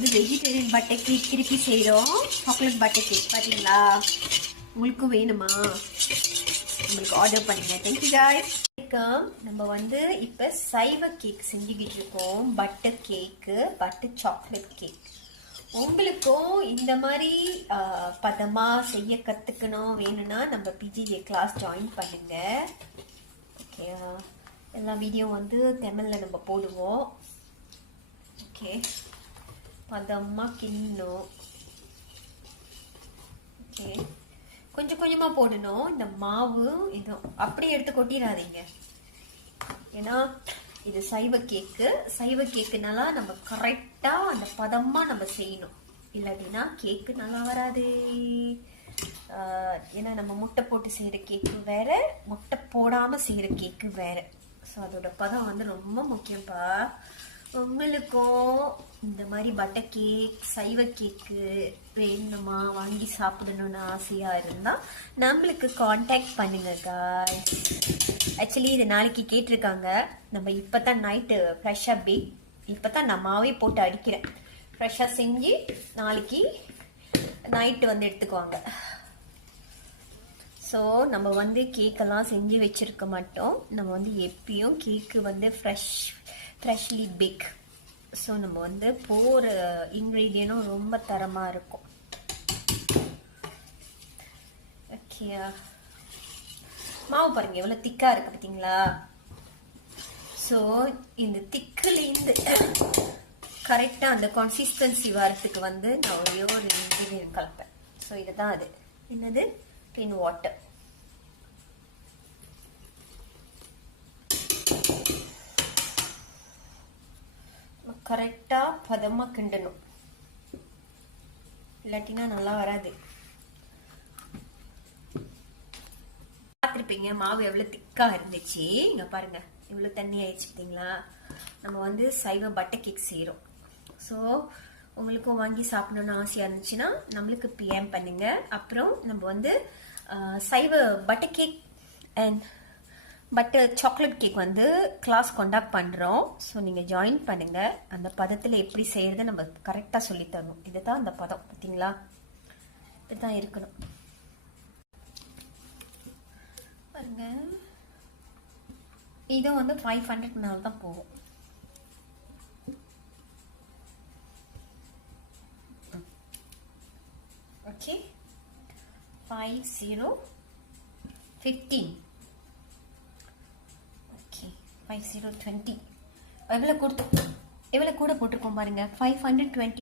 வந்து vegetarian butter cake திருப்பி செய்கிறோம். சாக்லேட் பட்டர் கேக் பார்த்தீங்களா? உங்களுக்கும் வேணுமா? உங்களுக்கு ஆர்டர் பண்ணுங்க. Thank you guys. நம்ம வந்து இப்போ சைவ கேக் செஞ்சுக்கிட்டு இருக்கோம். பட்டர் கேக்கு, பட்டர் சாக்லேட் கேக். உங்களுக்கும் இந்த மாதிரி பதமாக செய்ய கற்றுக்கணும் வேணும்னா நம்ம பிஜிஏ கிளாஸ் ஜாயின் பண்ணுங்க. ஓகே, எல்லா வீடியோ வந்து தமிழில் நம்ம போடுவோம். ஓகே, பதமாக கிண்ணணும். ஓகே, கொஞ்சம் கொஞ்சமாக போடணும். இந்த மாவு இது அப்படியே எடுத்து கொட்டிடாதீங்க. ஏன்னா இது சைவ கேக்கு. சைவ கேக்குனால நம்ம கரெக்டாக அந்த பதமாக நம்ம செய்யணும். இல்லாட்டினா கேக்கு நல்லா வராது. ஏன்னா நம்ம முட்டை போட்டு செய்கிற கேக்கு வேற, முட்டை போடாமல் செய்கிற கேக்கு வேற. ஸோ அதோட பதம் வந்து ரொம்ப முக்கியம்ப்பா. உங்களுக்கும் இந்த மாதிரி பட்டர் கேக், சைவ கேக்கு வேணுமா, வாங்கி சாப்பிடணும்னு ஆசையாக இருந்தால் நம்மளுக்கு காண்டாக்ட் பண்ணுங்க காய்ஸ். ஆக்சுவலி இது நாளைக்கு கேட்டிருக்காங்க. நம்ம இப்போ தான் நைட்டு ஃப்ரெஷ்ஷாக இப்போ தான் நான் மாவே போட்டு அடிக்கிறேன். ஃப்ரெஷ்ஷாக செஞ்சு நாளைக்கு நைட்டு வந்து எடுத்துக்குவாங்க. ஸோ நம்ம வந்து கேக்கெல்லாம் செஞ்சு வச்சுருக்க மாட்டோம். நம்ம வந்து எப்பயும் கேக்கு வந்து ஃப்ரெஷ்லி பேக். ஸோ நம்ம வந்து போகிற இன்க்ரீடியனும் ரொம்ப தரமாக இருக்கும். ஓகே, மாவு பாருங்க எவ்வளோ திக்காக இருக்குது பார்த்தீங்களா? ஸோ இந்த திக்குலேருந்து கரெக்டாக அந்த கன்சிஸ்டன்சி வரத்துக்கு வந்து நான் ஒரே ஒரு இன்க்ரீடியன்ட் கலப்பேன். ஸோ இதுதான் அது. என்னது? பின் வாட்டர். கரெக்டாக பதமாக கிண்டணும், இல்லாட்டினா நல்லா வராது. பார்த்துருப்பீங்க மாவு எவ்வளோ திக்காக இருந்துச்சு. இங்கே பாருங்க இவ்வளோ தண்ணி ஆயிடுச்சு பார்த்தீங்களா? நம்ம வந்து சைவ பட்டர் கேக் செய்கிறோம். ஸோ உங்களுக்கும் வாங்கி சாப்பிடணும்னு ஆசையாக இருந்துச்சுன்னா நம்மளுக்கு பிஎம் பண்ணுங்க. அப்புறம் நம்ம வந்து சைவ butter cake and butter chocolate cake வந்து கிளாஸ் கண்டக்ட் பண்ணுறோம். ஸோ நீங்கள் ஜாயின் பண்ணுங்கள். அந்த பதத்தில் எப்படி செய்கிறது நம்ம கரெக்டாக சொல்லித்தரணும். இதுதான் அந்த பதம் பார்த்தீங்களா? இதுதான் இருக்கணும் பாருங்க. இதுவும் வந்து 500 மேலே தான் போகும். ஓகே, 5015. ஓகே, 5020. எவ்வளோ கூட போட்டிருக்கோம் பாருங்க. 520